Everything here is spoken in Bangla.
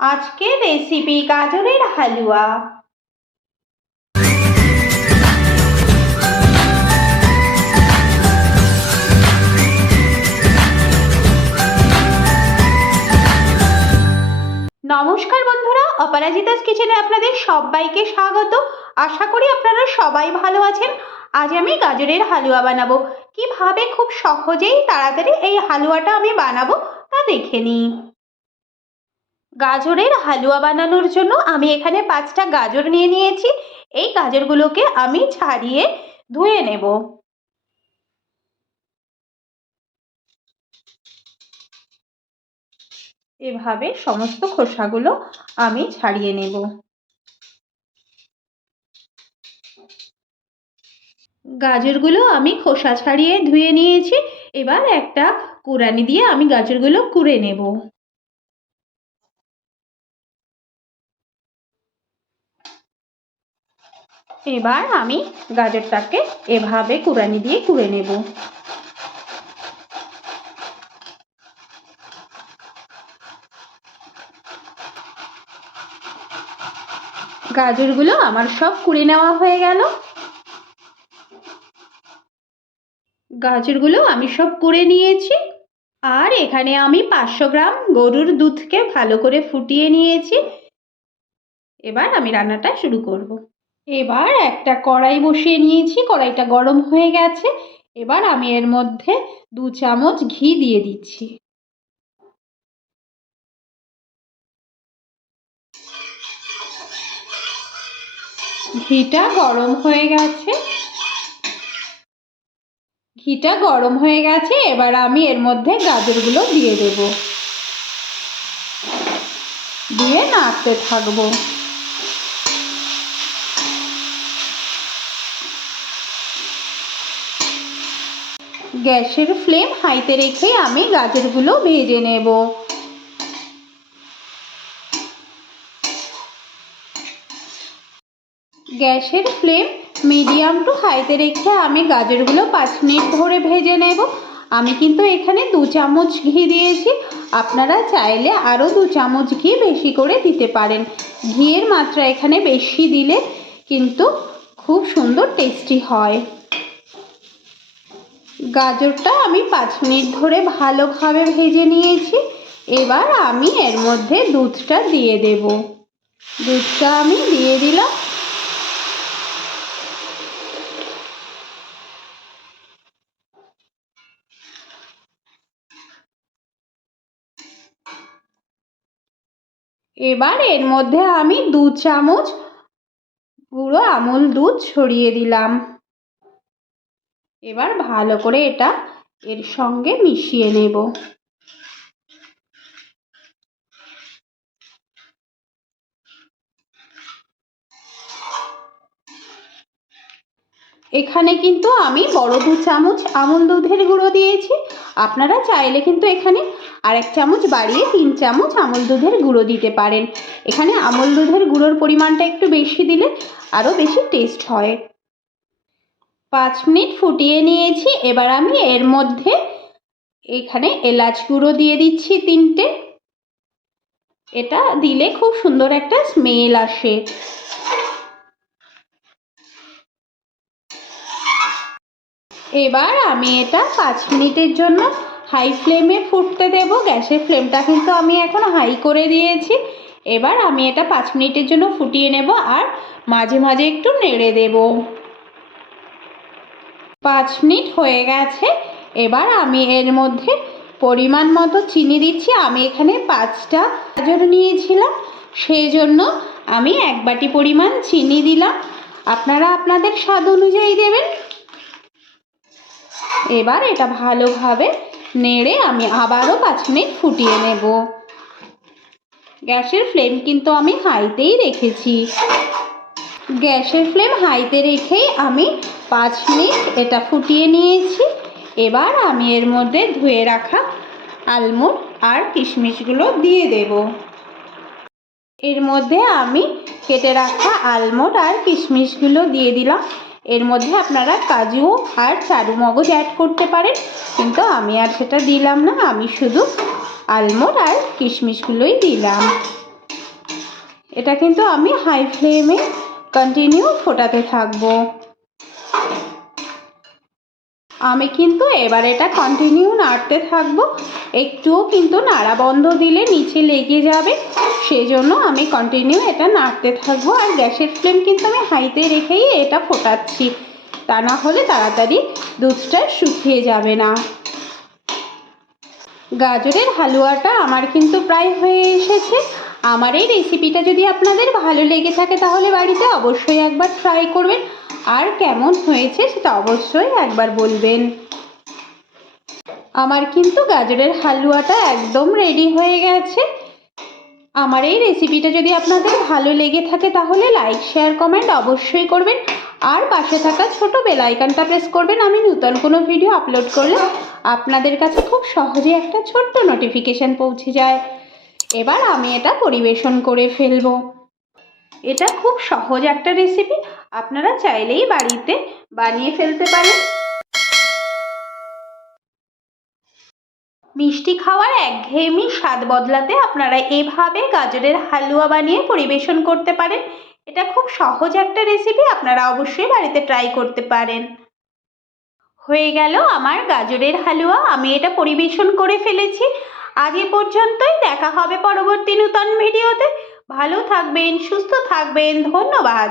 আজকের রেসিপি গাজরের হালুয়া। নমস্কার বন্ধুরা, অপরাজিতাস কিচেনে আপনাদের সবাইকে স্বাগত। আশা করি আপনারা সবাই ভালো আছেন। আজ আমি গাজরের হালুয়া বানাবো। কীভাবে খুব সহজেই তাড়াতাড়ি এই হালুয়াটা আমি বানাবো তা দেখে নিই। গাজরের হালুয়া বানানোর জন্য আমি এখানে পাঁচটা গাজর নিয়ে নিয়েছি। এই গাজরগুলোকে আমি ছাড়িয়ে ধুয়ে নেব। এভাবে সমস্ত খোসাগুলো আমি ছাড়িয়ে নেব। গাজরগুলো আমি খোসা ছাড়িয়ে ধুয়ে নিয়েছি। এবার একটা কুড়ানি দিয়ে আমি গাজরগুলো কুড়ে নেব। এবার আমি গাজরটাকে এভাবে কুড়ানি দিয়ে কুড়ে নেব। গাজরগুলো আমার সব কুড়ে নেওয়া হয়ে গেল। গাজরগুলো আমি সব কুড়ে নিয়েছি। আর এখানে আমি পাঁচশো গ্রাম গরুর দুধকে ভালো করে ফুটিয়ে নিয়েছি। এবার আমি রান্নাটা শুরু করব। এবার একটা কড়াই বসিয়ে নিয়েছি, কড়াইটা গরম হয়ে গেছে। এবার আমি এর মধ্যে দু চামচ ঘি দিয়ে দিচ্ছি। ঘিটা গরম হয়ে গেছে। ঘিটা গরম হয়ে গেছে, এবার আমি এর মধ্যে গাজরগুলো দিয়ে দেব। দিয়ে নাড়তে থাকব। গ্যাসের ফ্লেম হাইতে রেখে আমি গাজরগুলো ভেজে নেব। গ্যাসের ফ্লেম মিডিয়াম টু হাইতে রেখে আমি গাজরগুলো পাঁচ মিনিট ধরে ভেজে নেব। আমি কিন্তু এখানে দু চামচ ঘি দিয়েছি। আপনারা চাইলে আরও দু চামচ ঘি বেশি করে দিতে পারেন। ঘিয়ের মাত্রা এখানে বেশি দিলে কিন্তু খুব সুন্দর টেস্টি হয়। গাজরটা আমি পাঁচ মিনিট ধরে ভালোভাবে ভেজে নিয়েছি। এবার আমি এর মধ্যে দুধটা দিয়ে দেব। দুধটা আমি দিয়ে দিলাম। এবার এর মধ্যে আমি দু চামচ পুরো আমুল দুধ ছড়িয়ে দিলাম। এবার ভালো করে এটা এর সঙ্গে মিশিয়ে নেব। এখানে কিন্তু আমি বড় দু চামচ আমুল দুধের গুঁড়ো দিয়েছি। আপনারা চাইলে কিন্তু এখানে আরেক চামচ বাড়িয়ে তিন চামচ আমল দুধের গুঁড়ো দিতে পারেন। এখানে আমল দুধের গুঁড়োর পরিমাণটা একটু বেশি দিলে আরও বেশি টেস্ট হয়। পাঁচ মিনিট ফুটিয়ে নিয়েছি। এবার আমি এর মধ্যে এখানে এলাচ গুঁড়ো দিয়ে দিচ্ছি তিনটে। এটা দিলে খুব সুন্দর একটা স্মেল আসে। এবার আমি এটা পাঁচ মিনিটের জন্য হাই ফ্লেমে ফুটতে দেব। গ্যাসের ফ্লেমটা কিন্তু আমি এখন হাই করে দিয়েছি। এবার আমি এটা পাঁচ মিনিটের জন্য ফুটিয়ে নেব আর মাঝে মাঝে একটু নেড়ে দেব। পাঁচ মিনিট হয়ে গেছে। এবার আমি এর মধ্যে পরিমাণ মতো চিনি দিচ্ছি। আমি এখানে পাঁচটা গাজর নিয়েছিলাম। সেই জন্য আমি এক বাটি পরিমাণ চিনি দিলাম। আপনারা আপনাদের স্বাদ অনুযায়ী দেবেন। এবার এটা ভালোভাবে নেড়ে আমি আবারও পাঁচ মিনিট ফুটিয়ে নেব। গ্যাসের ফ্লেম কিন্তু আমি হাইতেই রেখেছি। গ্যাসের ফ্লেম হাইতে রেখেই আমি পাঁচ মিনিট এটা ফুটিয়ে নিয়েছি। এবার আমি এর মধ্যে ধুয়ে রাখা আলমন্ড আর কিশমিশগুলো দিয়ে দেব। এর মধ্যে আমি কেটে রাখা আলমন্ড আর কিশমিশগুলো দিয়ে দিলাম। এর মধ্যে আপনারা কাজু আর চারু মগজ অ্যাড করতে পারেন, কিন্তু আমি আর সেটা দিলাম না, আমি শুধু আলমন্ড আর কিশমিশগুলোই দিলাম। এটা কিন্তু আমি হাই ফ্লেমে কন্টিনিউ ফোটাতে থাকব। আমি কিন্তু এবার এটা কন্টিনিউ নাড়তে থাকব। একটুও কিন্তু নাড়া বন্ধ দিলে নিচে লেগে যাবে। সেজন্য আমি কন্টিনিউ এটা নাড়তে থাকব। আর গ্যাসের ফ্লেম কিন্তু আমি হাইতে রেখেই এটা ফোটাচ্ছি। তা না হলে তাড়াতাড়ি দুধটা শুকিয়ে যাবে না। গাজরের হালুয়াটা আমার কিন্তু প্রায় হয়ে এসেছে। আমার এই রেসিপিটা যদি আপনাদের ভালো লেগে থাকে তাহলে বাড়িতে অবশ্যই একবার ট্রাই করবেন। আর কেমন হয়েছে সেটা অবশ্যই একবার বলবেন। আমার কিন্তু গাজরের হালুয়াটা একদম রেডি হয়ে গেছে। আমার এই রেসিপিটা যদি আপনাদের ভালো লেগে থাকে তাহলে লাইক শেয়ার কমেন্ট অবশ্যই করবেন। আর পাশে থাকা ছোট বেল আইকনটা প্রেস করবেন। আমি নতুন কোনো ভিডিও আপলোড করলে আপনাদের কাছে খুব সহজে একটা ছোট্ট নোটিফিকেশান পৌঁছে যায়। এবার আমি এটা পরিবেশন করে ফেলব। এটা খুব সহজ একটা রেসিপি আপনারা চাইলেই বাড়িতে বানিয়ে ফেলতে পারেন। মিষ্টি খাওয়ার একঘেয়েমি স্বাদ বদলাতে আপনারা এভাবে গাজরের হালুয়া বানিয়ে পরিবেশন করতে পারেন। এটা খুব সহজ একটা রেসিপি আপনারা অবশ্যই বাড়িতে ট্রাই করতে পারেন। হয়ে গেল আমার গাজরের হালুয়া, আমি এটা পরিবেশন করে ফেলেছি। আজ এ পর্যন্তই। দেখা হবে পরবর্তী নূতন ভিডিওতে। ভালো থাকবেন সুস্থ থাকবেন। ধন্যবাদ।